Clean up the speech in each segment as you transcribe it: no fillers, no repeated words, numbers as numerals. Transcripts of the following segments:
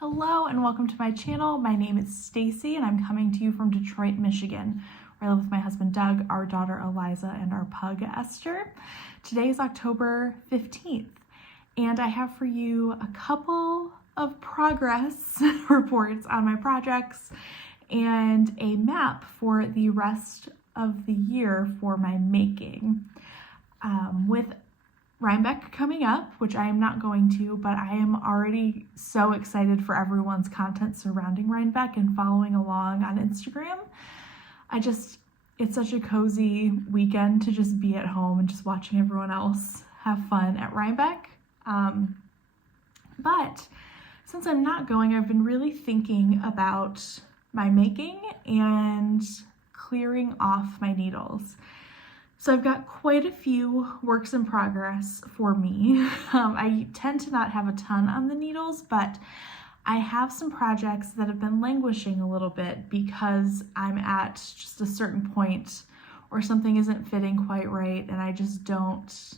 Hello and welcome to my channel. My name is Stacy and I'm coming to you from Detroit, Michigan, where I live with my husband Doug, our daughter Eliza, and our pug Esther. Today is October 15th and I have for you a couple of progress reports on my projects and a map for the rest of the year for my making. With Rhinebeck coming up, which I am not going to, but I am already so excited for everyone's content surrounding Rhinebeck and following along on Instagram. It's such a cozy weekend to just be at home and just watching everyone else have fun at Rhinebeck. But since I'm not going, I've been really thinking about my making and clearing off my needles. So I've got quite a few works in progress for me. I tend to not have a ton on the needles, but I have some projects that have been languishing a little bit because I'm at just a certain point or something isn't fitting quite right and I just don't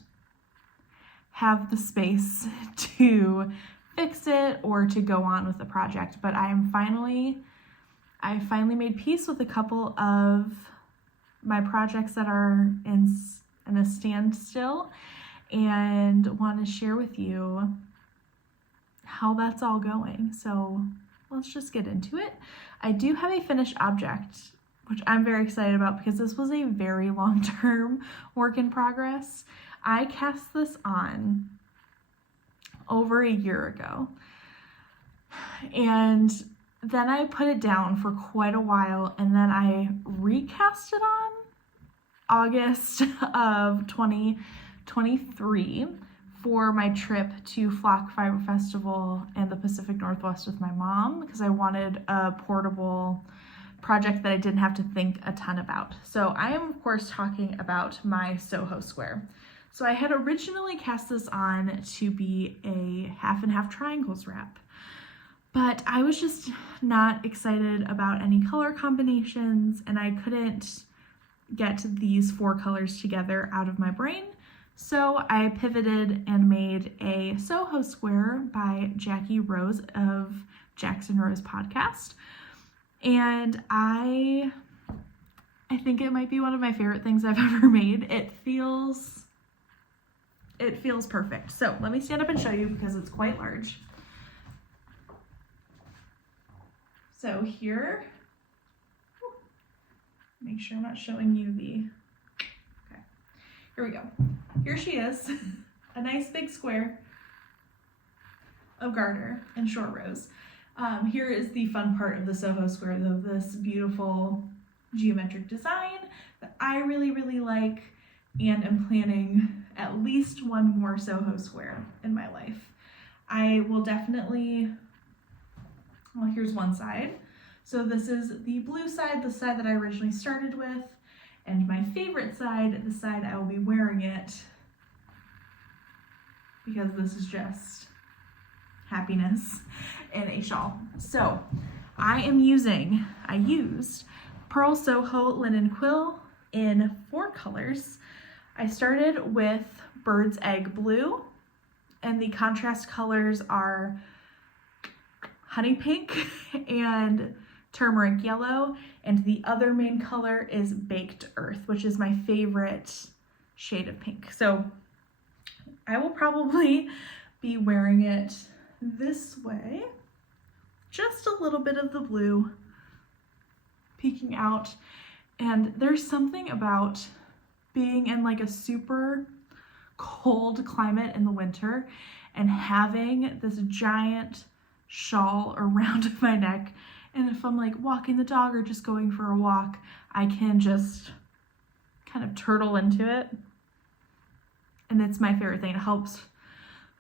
have the space to fix it or to go on with the project. But I finally made peace with a couple of my projects that are in a standstill and want to share with you how that's all going. So let's just get into it. I do have a finished object, which I'm very excited about because this was a very long-term work in progress. I cast this on over a year ago and then I put it down for quite a while and then I recast it on August of 2023 for my trip to Flock Fiber Festival in the Pacific Northwest with my mom because I wanted a portable project that I didn't have to think a ton about. So I am of course talking about my Soho Square. So I had originally cast this on to be a half and half triangles wrap. But I was just not excited about any color combinations and I couldn't get these four colors together out of my brain. So I pivoted and made a Soho Square by Jackie Rose of Jackson Rose Podcast. And I think it might be one of my favorite things I've ever made. It feels perfect. So let me stand up and show you because it's quite large. So here, make sure I'm not showing you okay, here we go. Here she is, a nice big square of garter and short rows. Here is the fun part of the Soho Square, this beautiful geometric design that I really, really like and am planning at least one more Soho Square in my life. I will definitely, well, here's one side. So this is the blue side, the side that I originally started with, and my favorite side, the side I will be wearing it, because this is just happiness in a shawl. So I used Purl Soho Linen Quill in 4 colors. I started with Bird's Egg Blue, and the contrast colors are Honey Pink and Turmeric Yellow, and the other main color is Baked Earth, which is my favorite shade of pink. So I will probably be wearing it this way, just a little bit of the blue peeking out. And there's something about being in like a super cold climate in the winter and having this giant shawl around my neck, and if I'm like walking the dog or just going for a walk, I can just kind of turtle into it, and it's my favorite thing. It helps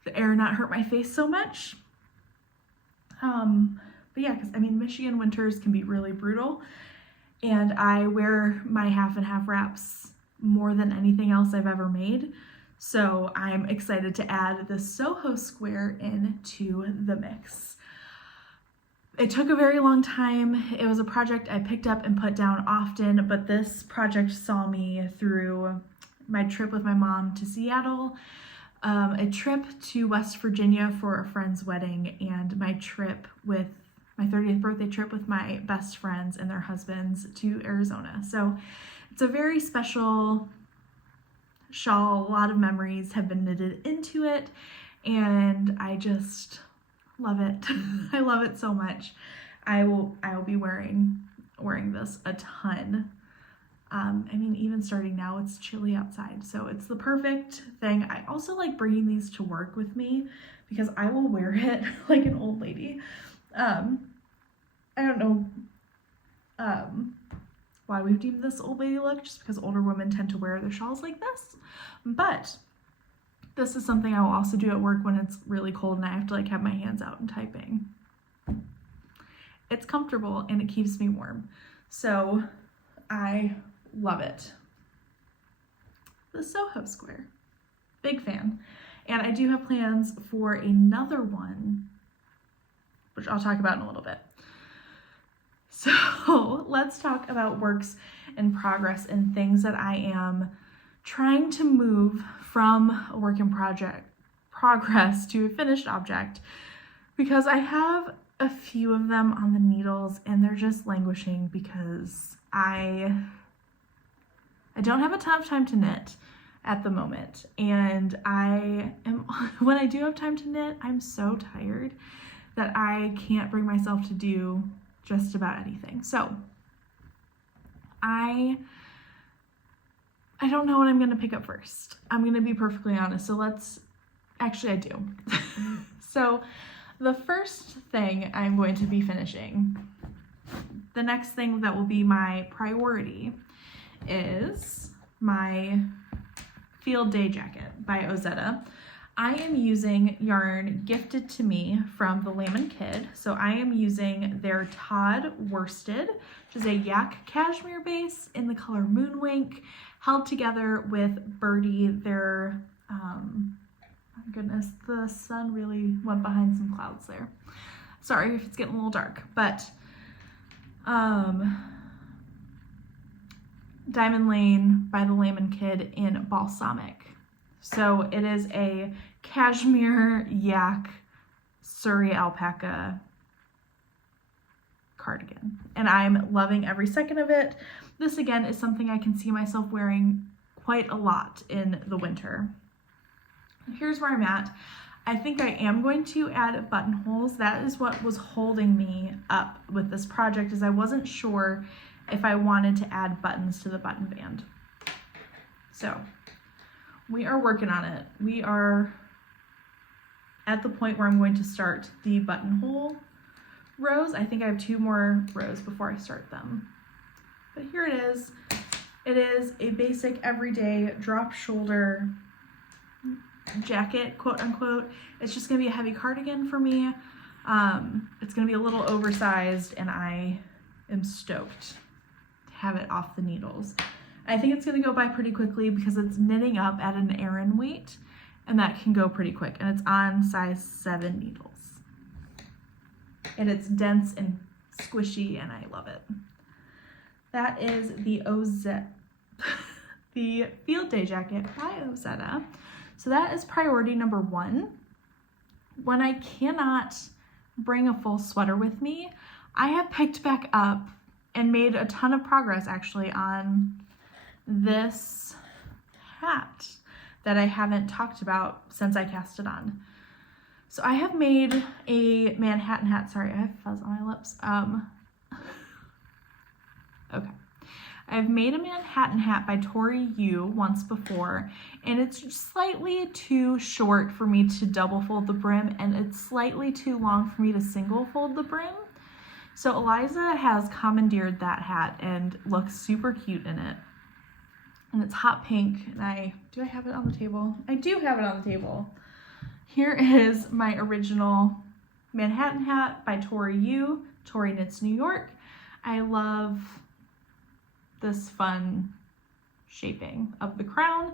the air not hurt my face so much. But yeah, because I mean Michigan winters can be really brutal, and I wear my half and half wraps more than anything else I've ever made. So I'm excited to add the Soho Square into the mix. It took a very long time. It was a project I picked up and put down often, but this project saw me through my trip with my mom to Seattle, a trip to West Virginia for a friend's wedding, and my 30th birthday trip with my best friends and their husbands to Arizona. So it's a very special shawl. A lot of memories have been knitted into it, and I just love it. I love it so much. I will be wearing this a ton. I mean, even starting now, it's chilly outside, so it's the perfect thing. I also like bringing these to work with me because I will wear it like an old lady. I don't know why we've deemed this old lady look, just because older women tend to wear their shawls like this, but this is something I will also do at work when it's really cold and I have to like have my hands out and typing. It's comfortable and it keeps me warm, so I love it. The Soho Square, big fan. And I do have plans for another one, which I'll talk about in a little bit. So let's talk about works in progress and things that I am trying to move from a work in progress to a finished object, because I have a few of them on the needles and they're just languishing because I don't have a ton of time to knit at the moment, and when I do have time to knit, I'm so tired that I can't bring myself to do just about anything. So I don't know what I'm going to pick up first. I'm going to be perfectly honest. So I do. So the first thing I'm going to be finishing, the next thing that will be my priority, is my Field Day Jacket by Ozetta. I am using yarn gifted to me from the Laine Kid. So I am using their Todd Worsted, which is a yak cashmere base in the color Moonwink, held together with Birdie. Their, my goodness, the sun really went behind some clouds there. Sorry if it's getting a little dark, but Diamond Laine by the Laine Kid in Balsamic. So it is a cashmere yak Surrey alpaca cardigan, and I'm loving every second of it. This again is something I can see myself wearing quite a lot in the winter. Here's where I'm at. I think I am going to add buttonholes. That is what was holding me up with this project, is I wasn't sure if I wanted to add buttons to the button band. So we are working on it. We are at the point where I'm going to start the buttonhole rows. I think I have 2 more rows before I start them. But here it is. It is a basic everyday drop shoulder jacket, quote unquote. It's just gonna be a heavy cardigan for me. It's gonna be a little oversized, and I am stoked to have it off the needles. I think it's gonna go by pretty quickly because it's knitting up at an Aran weight, and that can go pretty quick, and it's on size 7 needles. And it's dense and squishy, and I love it. That is the the Field Day Jacket by Ozetta. So that is priority number 1. When I cannot bring a full sweater with me, I have picked back up and made a ton of progress actually on this hat that I haven't talked about since I cast it on. So I have made a Manhattan hat. Sorry, I have fuzz on my lips. Okay. I've made a Manhattan hat by Tori Yu once before, and it's slightly too short for me to double fold the brim, and it's slightly too long for me to single fold the brim. So Eliza has commandeered that hat and looks super cute in it. And it's hot pink, and do I have it on the table? I do have it on the table. Here is my original Manhattan hat by Tori Yu. Tori Knits New York. I love this fun shaping of the crown.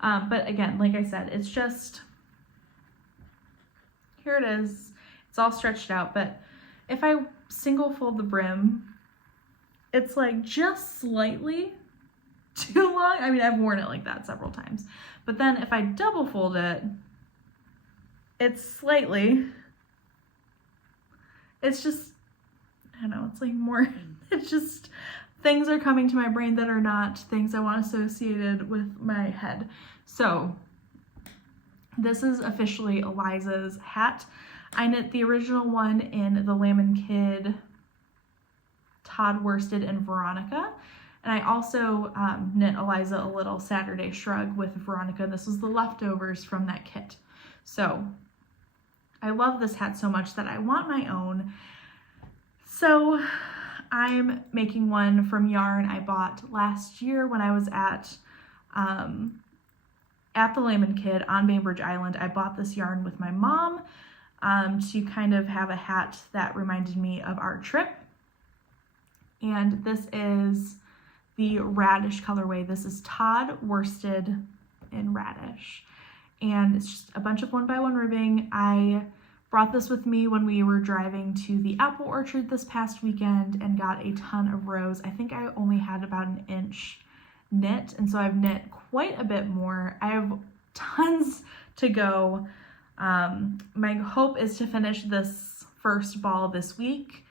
But again, like I said, it's just, here it is. It's all stretched out, but if I single fold the brim, it's like just slightly too long. I mean, I've worn it like that several times, but then if I double fold it, it's slightly, it's just, I don't know, it's like more, it's just, things are coming to my brain that are not things I want associated with my head. So this is officially Eliza's hat. I knit the original one in the Lamb & Kid, Todd Worsted, and Veronica. And I also knit Eliza a little Saturday Shrug with Veronica. This was the leftovers from that kit. So I love this hat so much that I want my own. So I'm making one from yarn I bought last year when I was at the Lamb & Kid on Bainbridge Island. I bought this yarn with my mom to kind of have a hat that reminded me of our trip. And this is the Radish colorway. This is Todd Worsted in Radish. And it's just a bunch of 1x1 ribbing. I brought this with me when we were driving to the apple orchard this past weekend and got a ton of rows. I think I only had about an inch knit, and so I've knit quite a bit more. I have tons to go. My hope is to finish this first ball this week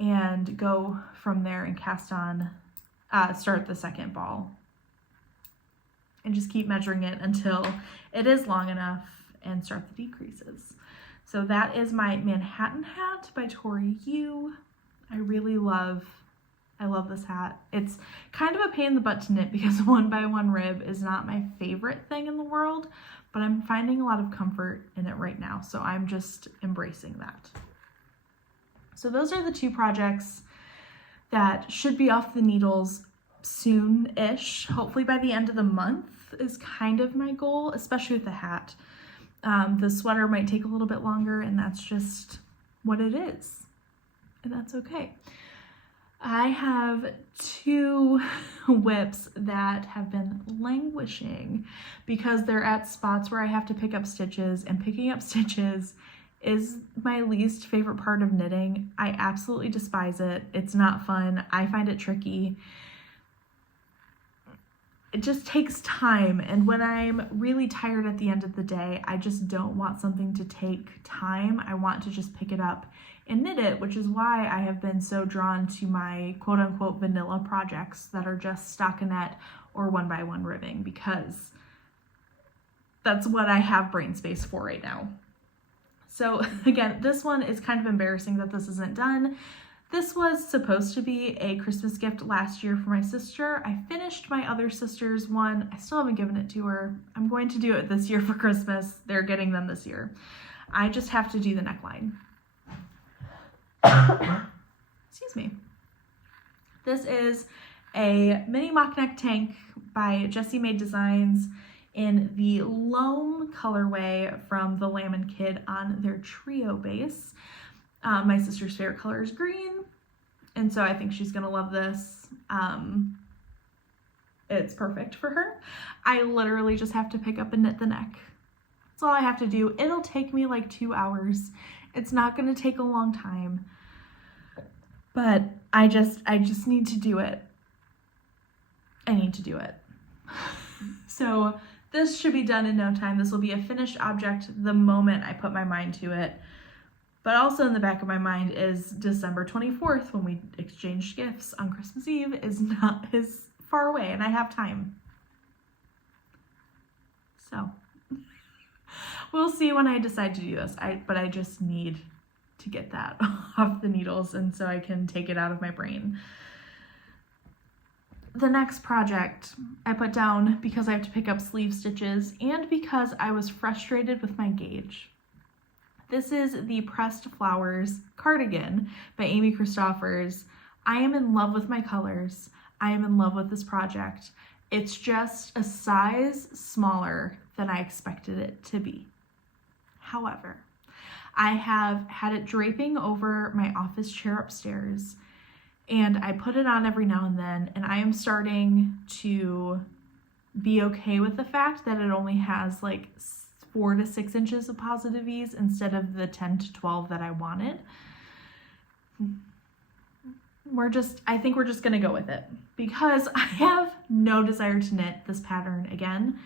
and go from there and cast on, start the second ball and just keep measuring it until it is long enough and start the decreases. So that is my Manhattan hat by Tori Yu. I love this hat. It's kind of a pain in the butt to knit because 1x1 rib is not my favorite thing in the world, but I'm finding a lot of comfort in it right now. So I'm just embracing that. So those are the two projects that should be off the needles soon-ish. Hopefully by the end of the month is kind of my goal, especially with the hat. The sweater might take a little bit longer, and that's just what it is, and that's okay. I have two whips that have been languishing because they're at spots where I have to pick up stitches, and picking up stitches is my least favorite part of knitting. I absolutely despise it. It's not fun. I find it tricky. It just takes time, and when I'm really tired at the end of the day, I just don't want something to take time. I want to just pick it up and knit it, which is why I have been so drawn to my quote-unquote vanilla projects that are just stockinette or 1x1 ribbing, because that's what I have brain space for right now. So again, this one is kind of embarrassing that this isn't done. This was supposed to be a Christmas gift last year for my sister. I finished my other sister's one. I still haven't given it to her. I'm going to do it this year for Christmas. They're getting them this year. I just have to do the neckline. Excuse me. This is a mini mock neck tank by Jessie Maed Designs in the Loam colorway from the Lamb & Kid on their trio base. My sister's favorite color is green, and so I think she's gonna love this. It's perfect for her. I literally just have to pick up and knit the neck. That's all I have to do. It'll take me like 2 hours. It's not gonna take a long time, but I just need to do it. I need to do it. So this should be done in no time. This will be a finished object the moment I put my mind to it. But also in the back of my mind is December 24th, when we exchange gifts on Christmas Eve, is far away, and I have time. So we'll see when I decide to do this. But I just need to get that off the needles, and so I can take it out of my brain. The next project I put down because I have to pick up sleeve stitches and because I was frustrated with my gauge. This is the Pressed Flowers cardigan by Amy Christoffers. I am in love with my colors. I am in love with this project. It's just a size smaller than I expected it to be. However, I have had it draping over my office chair upstairs, and I put it on every now and then, and I am starting to be okay with the fact that it only has like 4 to 6 inches of positive ease instead of the 10 to 12 that I wanted. I think we're just gonna go with it because I have no desire to knit this pattern again.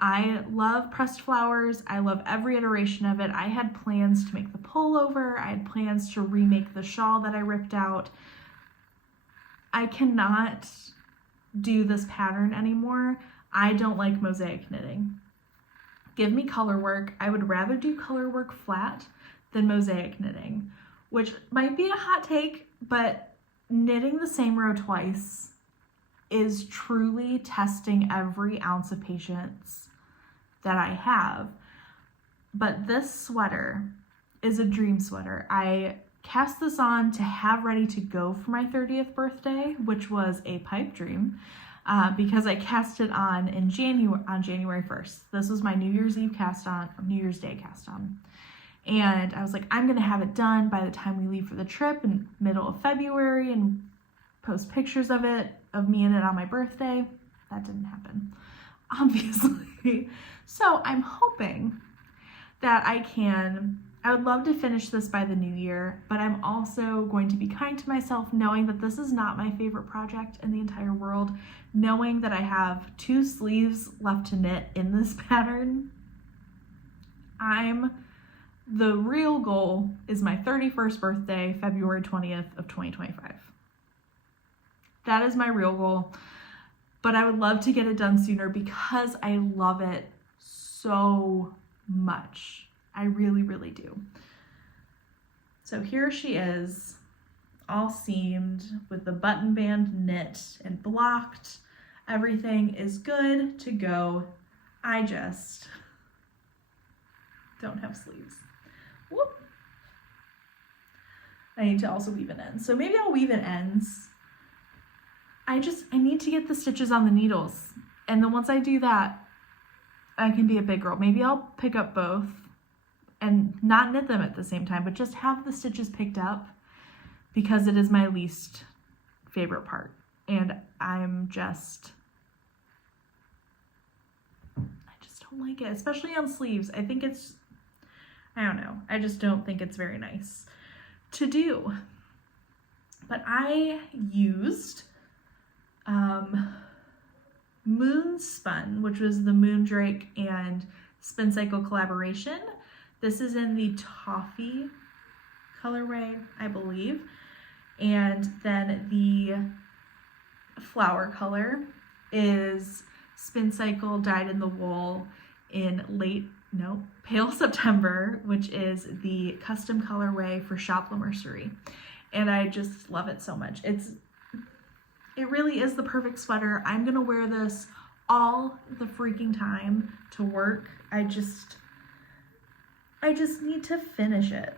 I love pressed flowers. I love every iteration of it. I had plans to make the pullover. I had plans to remake the shawl that I ripped out. I cannot do this pattern anymore. I don't like mosaic knitting. Give me color work. I would rather do color work flat than mosaic knitting, which might be a hot take, but knitting the same row twice is truly testing every ounce of patience that I have. But this sweater is a dream sweater. I cast this on to have ready to go for my 30th birthday, which was a pipe dream, because I cast it on on January 1st. This was my New Year's Eve cast on, or New Year's Day cast on. And I was like, I'm gonna have it done by the time we leave for the trip in middle of February and post pictures of it, of me in it on my birthday. That didn't happen, obviously. So I'm hoping that I would love to finish this by the new year, but I'm also going to be kind to myself, knowing that this is not my favorite project in the entire world, knowing that I have 2 sleeves left to knit in this pattern. The real goal is my 31st birthday, February 20th of 2025. That is my real goal, but I would love to get it done sooner because I love it so much. I really, really do. So here she is, all seamed with the button band knit and blocked. Everything is good to go. I just don't have sleeves. Whoop. I need to also weave in ends. So maybe I'll weave in ends. I need to get the stitches on the needles. And then once I do that, I can be a big girl. Maybe I'll pick up both and not knit them at the same time, but just have the stitches picked up because it is my least favorite part. And I just don't like it, especially on sleeves. I don't know. I just don't think it's very nice to do. But I used Moonspun, which was the Moondrake and Spincycle collaboration. This is in the Toffee colorway, I believe. And then the flower color is Spincycle dyed in the wool in Pale September, which is the custom colorway for Shop La Mercerie. And I just love it so much. It really is the perfect sweater. I'm gonna wear this all the freaking time to work. I just need to finish it.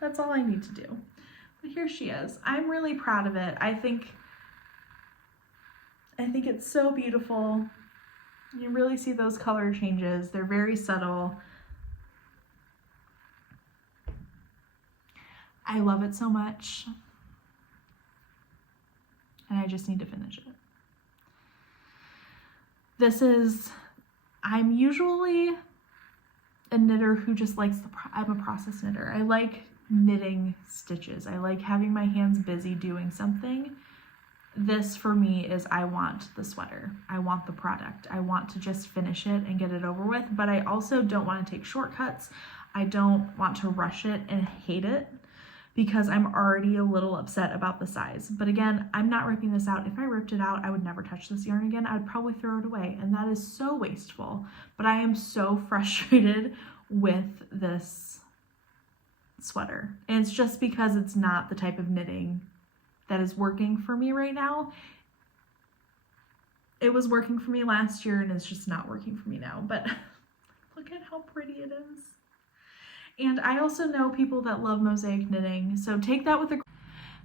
That's all I need to do. But here she is. I'm really proud of it. I think it's so beautiful. You really see those color changes. They're very subtle. I love it so much. And I just need to finish it. I'm usually a knitter who just likes I'm a process knitter. I like knitting stitches. I like having my hands busy doing something. This for me is I want the sweater. I want the product. I want to just finish it and get it over with, but I also don't want to take shortcuts. I don't want to rush it and hate it because I'm already a little upset about the size. But again, I'm not ripping this out. If I ripped it out, I would never touch this yarn again. I would probably throw it away, and that is so wasteful. But I am so frustrated with this sweater. And it's just because it's not the type of knitting that is working for me right now. It was working for me last year and it's just not working for me now. But look at how pretty it is. And I also know people that love mosaic knitting, so take that with a...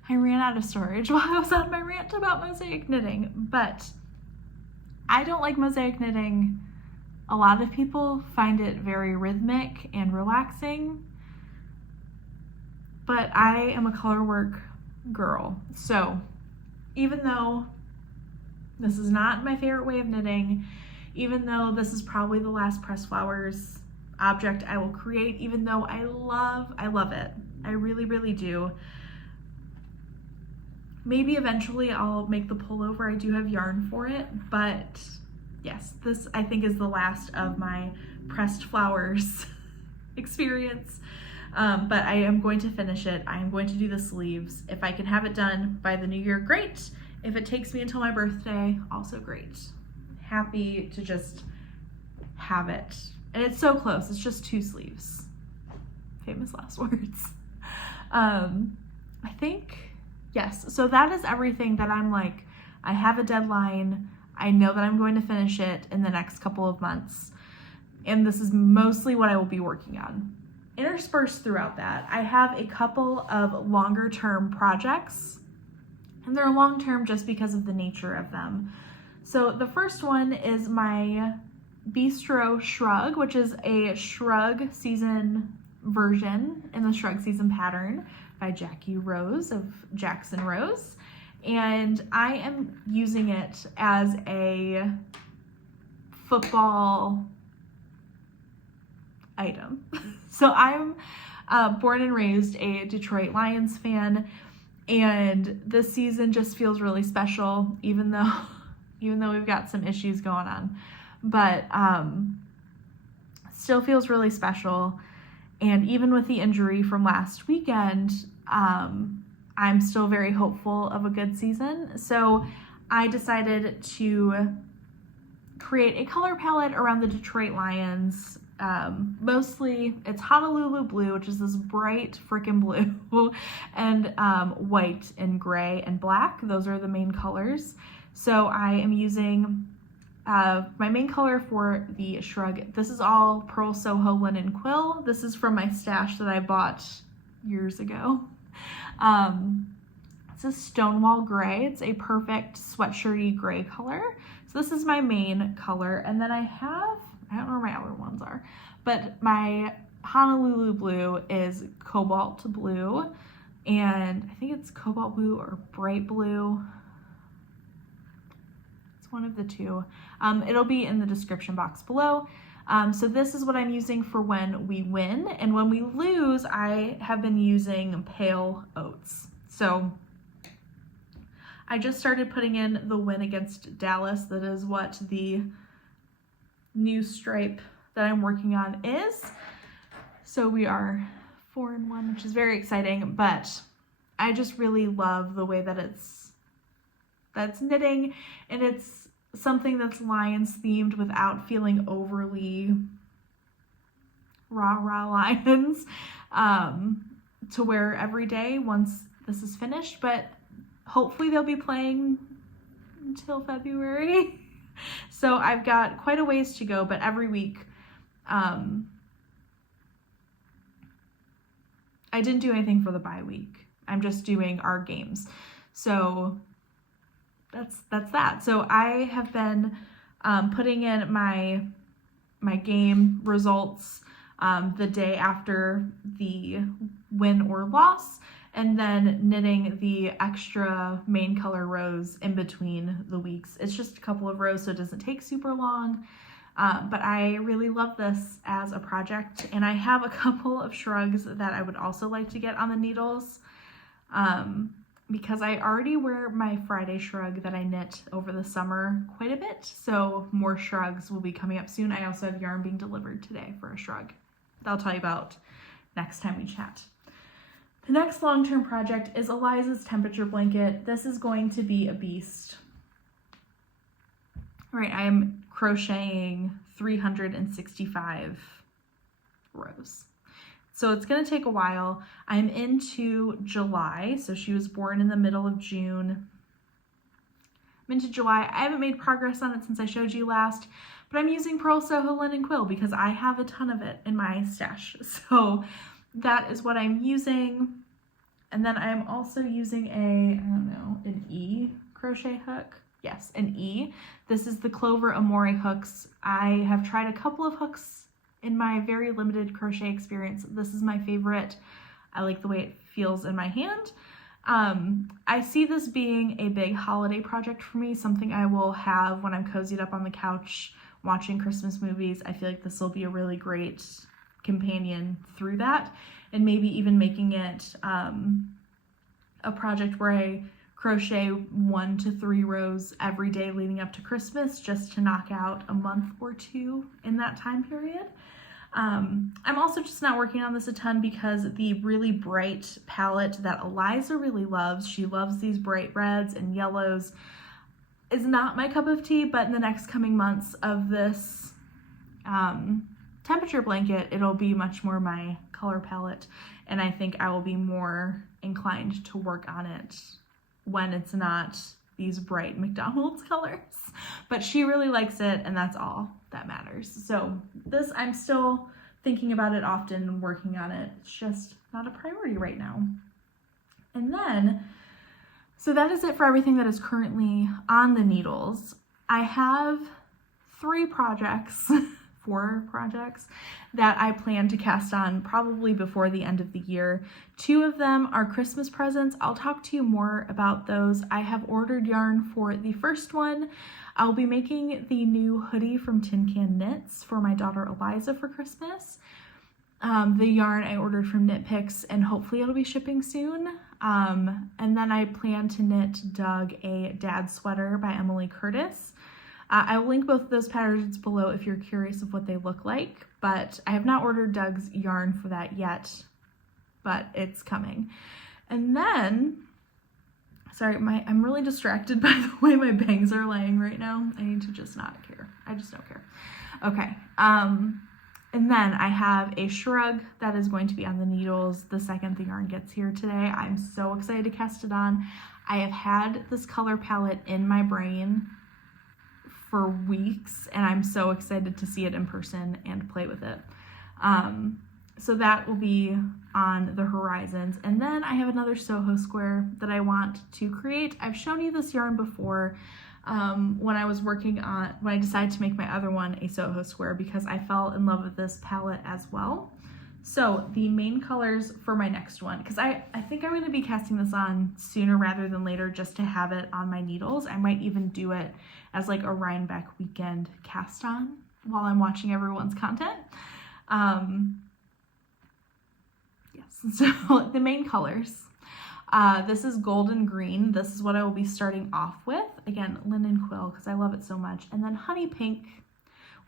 I ran out of storage while I was on my rant about mosaic knitting, but I don't like mosaic knitting. A lot of people find it very rhythmic and relaxing, but I am a color work girl. So even though this is not my favorite way of knitting, even though this is probably the last pressed flowers object I will create, even though I love it. I really, really do. Maybe eventually I'll make the pullover. I do have yarn for it, but yes, this I think is the last of my pressed flowers experience. But I am going to finish it. I am going to do the sleeves. If I can have it done by the new year, great. If it takes me until my birthday, also great. Happy to just have it. And it's so close. It's just 2 sleeves. Famous last words. I think, yes. So that is everything that I'm like, I have a deadline. I know that I'm going to finish it in the next couple of months. And this is mostly what I will be working on. Interspersed throughout that, I have a couple of longer term projects. And they're long term just because of the nature of them. So the first one is my Beastro Shrug, which is a Shrug season version in the Shrug season pattern by Jackie Rose of Jackson Rose. And I am using it as a football item. So I'm born and raised a Detroit Lions fan, and this season just feels really special, even though we've got some issues going on, but still feels really special. And even with the injury from last weekend, I'm still very hopeful of a good season. So I decided to create a color palette around the Detroit Lions. Mostly it's Honolulu blue, which is this bright frickin' blue, and white and gray and black. Those are the main colors. So I am using my main color for the Shrug. This is all Purl Soho Linen Quill. This is from my stash that I bought years ago. It's a Stonewall gray. It's a perfect sweatshirty gray color. So this is my main color. And then I don't know where my other ones are, but my Honolulu blue is Cobalt blue. And I think it's Cobalt blue or bright blue. One of the two. It'll be in the description box below. So this is what I'm using for when we win, and when we lose, I have been using pale oats. So I just started putting in the win against Dallas. That is what the new stripe that I'm working on is. So we are 4-1, which is very exciting, but I just really love the way that that's knitting, and it's something that's Lions themed without feeling overly rah Lions, to wear every day once this is finished. But hopefully they'll be playing until February. So I've got quite a ways to go, but every week, I didn't do anything for the bye week. I'm just doing our games. So that's that. So I have been putting in my game results the day after the win or loss, and then knitting the extra main color rows in between the weeks. It's just a couple of rows, so it doesn't take super long. But I really love this as a project, and I have a couple of shrugs that I would also like to get on the needles. Because I already wear my Friday shrug that I knit over the summer quite a bit, so more shrugs will be coming up soon. I also have yarn being delivered today for a shrug that I'll tell you about next time we chat. The next long-term project is Eliza's temperature blanket. This is going to be a beast. All right, I'm crocheting 365 rows. So it's going to take a while. I'm into July. So she was born in the middle of June. I'm into July. I haven't made progress on it since I showed you last, but I'm using Purl Soho Linen Quill because I have a ton of it in my stash. So that is what I'm using. And then I'm also using an E crochet hook. Yes, an E. This is the Clover Amore hooks. I have tried a couple of hooks in my very limited crochet experience. This is my favorite. I like the way it feels in my hand. I see this being a big holiday project for me, something I will have when I'm cozied up on the couch watching Christmas movies. I feel like this will be a really great companion through that, and maybe even making it a project where I crochet 1 to 3 rows every day leading up to Christmas just to knock out a month or 2 in that time period. I'm also just not working on this a ton because the really bright palette that Eliza really loves, she loves these bright reds and yellows, is not my cup of tea, but in the next coming months of this temperature blanket, it'll be much more my color palette, and I think I will be more inclined to work on it when it's not these bright McDonald's colors. But she really likes it, and that's all that matters. So this, I'm still thinking about it often and working on it. It's just not a priority right now. And then, so that is it for everything that is currently on the needles. I have 4 projects that I plan to cast on probably before the end of the year. 2 of them are Christmas presents. I'll talk to you more about those. I have ordered yarn for the first one. I'll be making the new hoodie from Tin Can Knits for my daughter Eliza for Christmas. The yarn I ordered from Knit Picks, and hopefully it'll be shipping soon. And then I plan to knit Doug a dad sweater by Emily Curtis. I will link both of those patterns below if you're curious of what they look like, but I have not ordered Doug's yarn for that yet, but it's coming. And then, sorry, I'm really distracted by the way my bangs are laying right now. I need to just not care. I just don't care. Okay. And then I have a shrug that is going to be on the needles the second the yarn gets here today. I'm so excited to cast it on. I have had this color palette in my brain for weeks, and I'm so excited to see it in person and play with it. So that will be on the horizons. And then I have another Soho Square that I want to create. I've shown you this yarn before when I decided to make my other one a Soho Square because I fell in love with this palette as well. So the main colors for my next one, because I think I'm going to be casting this on sooner rather than later just to have it on my needles. I might even do it as like a Rhinebeck weekend cast on while I'm watching everyone's content. Yes, so the main colors. This is golden green. This is what I will be starting off with. Again, linen quill because I love it so much. And then honey pink,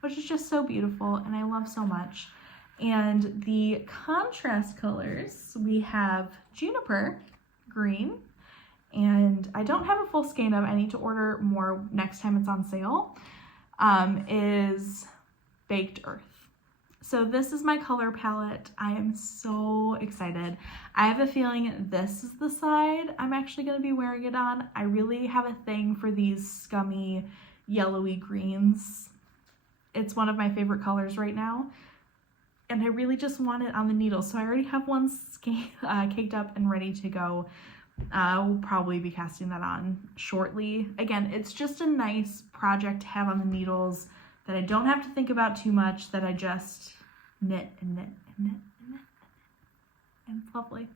which is just so beautiful and I love so much. And the contrast colors, we have juniper green, and I don't have a full skein of, I need to order more next time it's on sale, is baked earth. So this is my color palette. I am so excited. I have a feeling this is the side I'm actually going to be wearing it on. I really have a thing for these scummy yellowy greens. It's one of my favorite colors right now. And I really just want it on the needle. So I already have one caked up and ready to go. We'll probably be casting that on shortly. Again, it's just a nice project to have on the needles that I don't have to think about too much, that I just knit and knit and knit and knit. And it's lovely.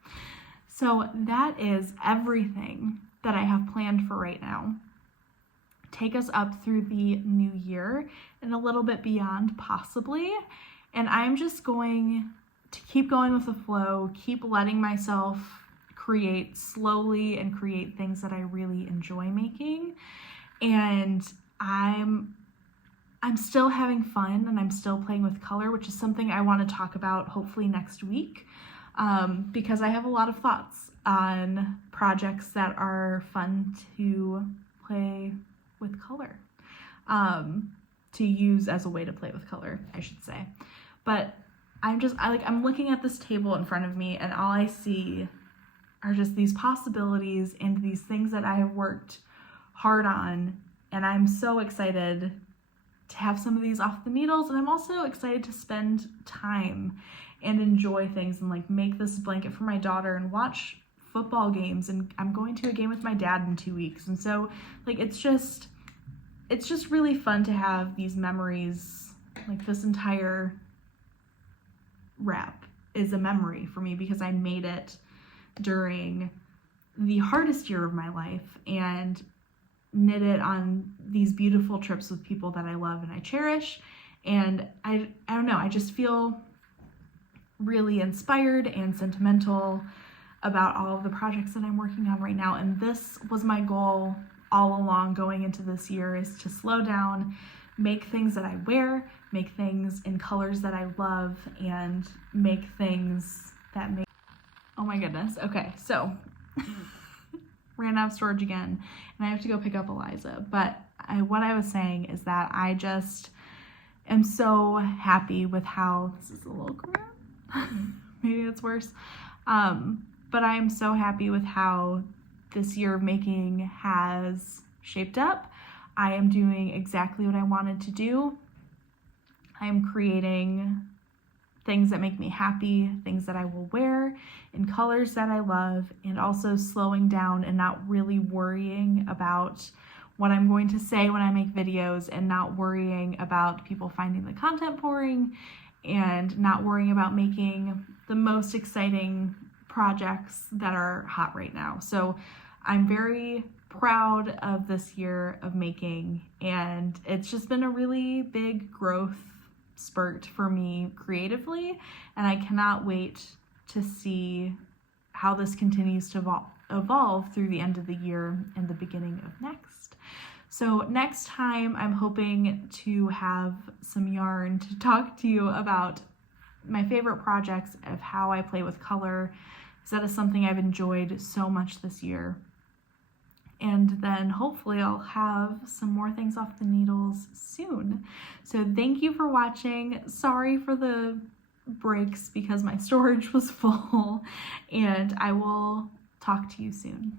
So that is everything that I have planned for right now. Take us up through the new year and a little bit beyond possibly. And I'm just going to keep going with the flow, keep letting myself create slowly and create things that I really enjoy making. And I'm still having fun and I'm still playing with color, which is something I want to talk about hopefully next week, because I have a lot of thoughts on projects that are fun to play with color, to use as a way to play with color, I should say. But I'm looking at this table in front of me and all I see are just these possibilities and these things that I have worked hard on. And I'm so excited to have some of these off the needles. And I'm also excited to spend time and enjoy things and like make this blanket for my daughter and watch football games. And I'm going to a game with my dad in 2 weeks. And so like, it's just really fun to have these memories. Like this entire wrap is a memory for me because I made it during the hardest year of my life and knit it on these beautiful trips with people that I love and I cherish. And I don't know, I just feel really inspired and sentimental about all of the projects that I'm working on right now. And this was my goal all along going into this year, is to slow down, make things that I wear, make things in colors that I love, and make things that make, oh my goodness. Okay, so ran out of storage again and I have to go pick up Eliza. But what I was saying is that I just am so happy with how, this is a little crap, maybe it's worse. But I am so happy with how this year of making has shaped up. I am doing exactly what I wanted to do. I am creating things that make me happy, things that I will wear in colors that I love, and also slowing down and not really worrying about what I'm going to say when I make videos, and not worrying about people finding the content boring, and not worrying about making the most exciting projects that are hot right now. So I'm very proud of this year of making, and it's just been a really big growth spurt for me creatively, and I cannot wait to see how this continues to evolve through the end of the year and the beginning of next. So next time I'm hoping to have some yarn to talk to you about my favorite projects, of how I play with color, because that is something I've enjoyed so much this year. And then hopefully I'll have some more things off the needles soon. So thank you for watching. Sorry for the breaks because my storage was full, and I will talk to you soon.